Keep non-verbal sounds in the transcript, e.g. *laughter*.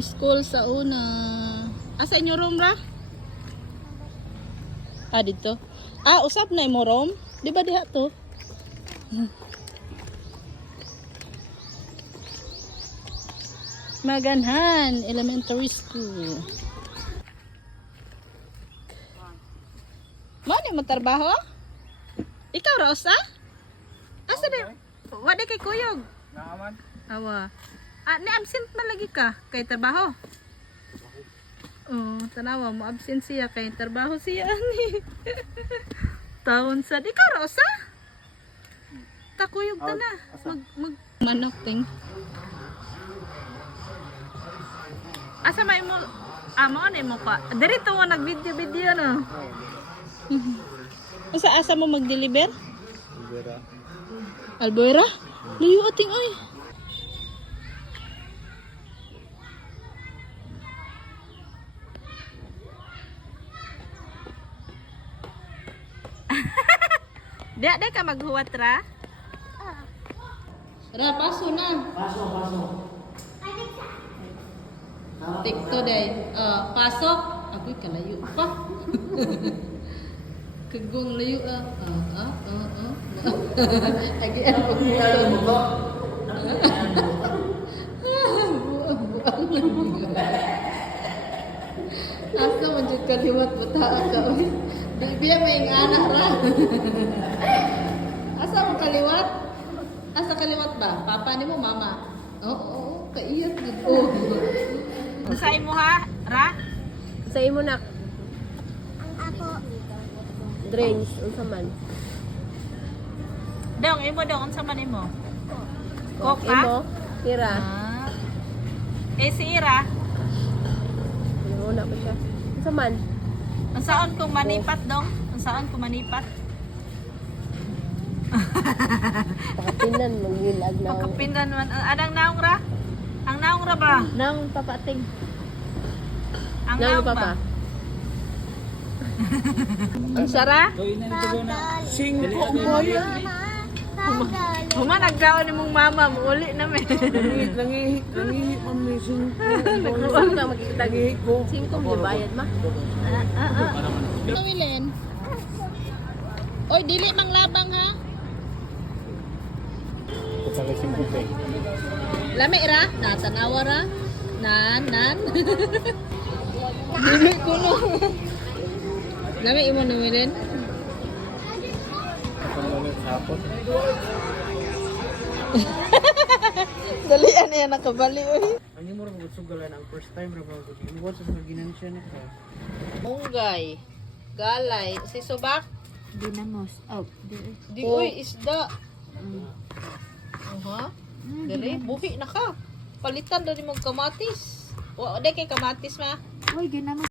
school sa una. Asa inyo room ra? Ah, dito. Ah, usap na imo room? Di ba diha to? *laughs* Maganhan Elementary School. Mo ni mo trabaho? Ikaw ra usa? Asa na? Wala kay kuyog. Naaman. Awa. Ah, ni absent man lagi ka kay trabaho. Oh, tanawa mo absent siya kay trabaho siya ni. *laughs* Taon sa di ka rosa? Takuyog ta na. Mag mag manok ting. Asa may mo amo ano mo pa? Dirito mo nag video no. *laughs* Asa asa mo mag-deliver? Vera. Albuera? Layo ating oy. Dia dia ka maghuwat ra? Ra paso na. Paso, paso. Tikto day. Ah, pasok. Agoy kalayo pa. *laughs* Kagong layo ah. Ah, ah, ah, ah. *laughs* Agi ang pagmuto. Asa man jud kaliwat buta ka oy. Di biya may anak ra. *laughs* Asa mo kaliwat? Ba? Papa nimo mama. Oo, oo, oo. kaiyat gid. Oh. Sa imo ha, ra? Sa imo nak. Drains, unsa man? Dong, imo dong unsa man imo? Coke ha? Imo, tira. Ah. Eh si Ira, Imo na ko siya. Unsa man? ang saon kong manipat dong? Ang saon kong manipat? Pakapinan mangilag na. Pagkapindan man. Ang adang naong ra? Ang naong ra ba? Nang papating. Ang naong ba? papa. *laughs* Ang sara? Singko mo yan. Huma nagdaon ni mong mama, muuli na me. Langihit, langihit, langihit man may singko. Unsa na makikita Langihit ko. Singkom di bayad ma. Willen. Oy, dili mang labang ha. Pagkakay singko pe. Lami ra, natanawa ra. Nan, nan. *laughs* Dili ko no. Lami imo sa hapon. Dalian yan nakabali oy. Ang imo ra magsugalan ang first time ra ba? Ibuot sa mga ginansya na ka. Munggay. Galay. Si Subak. Dinamos. Oh, Di uy, isda. Aha. Dali, buhi na ka. Palitan na ni mong kamatis. Wa, di kay kamatis ma. Uy, ginamos.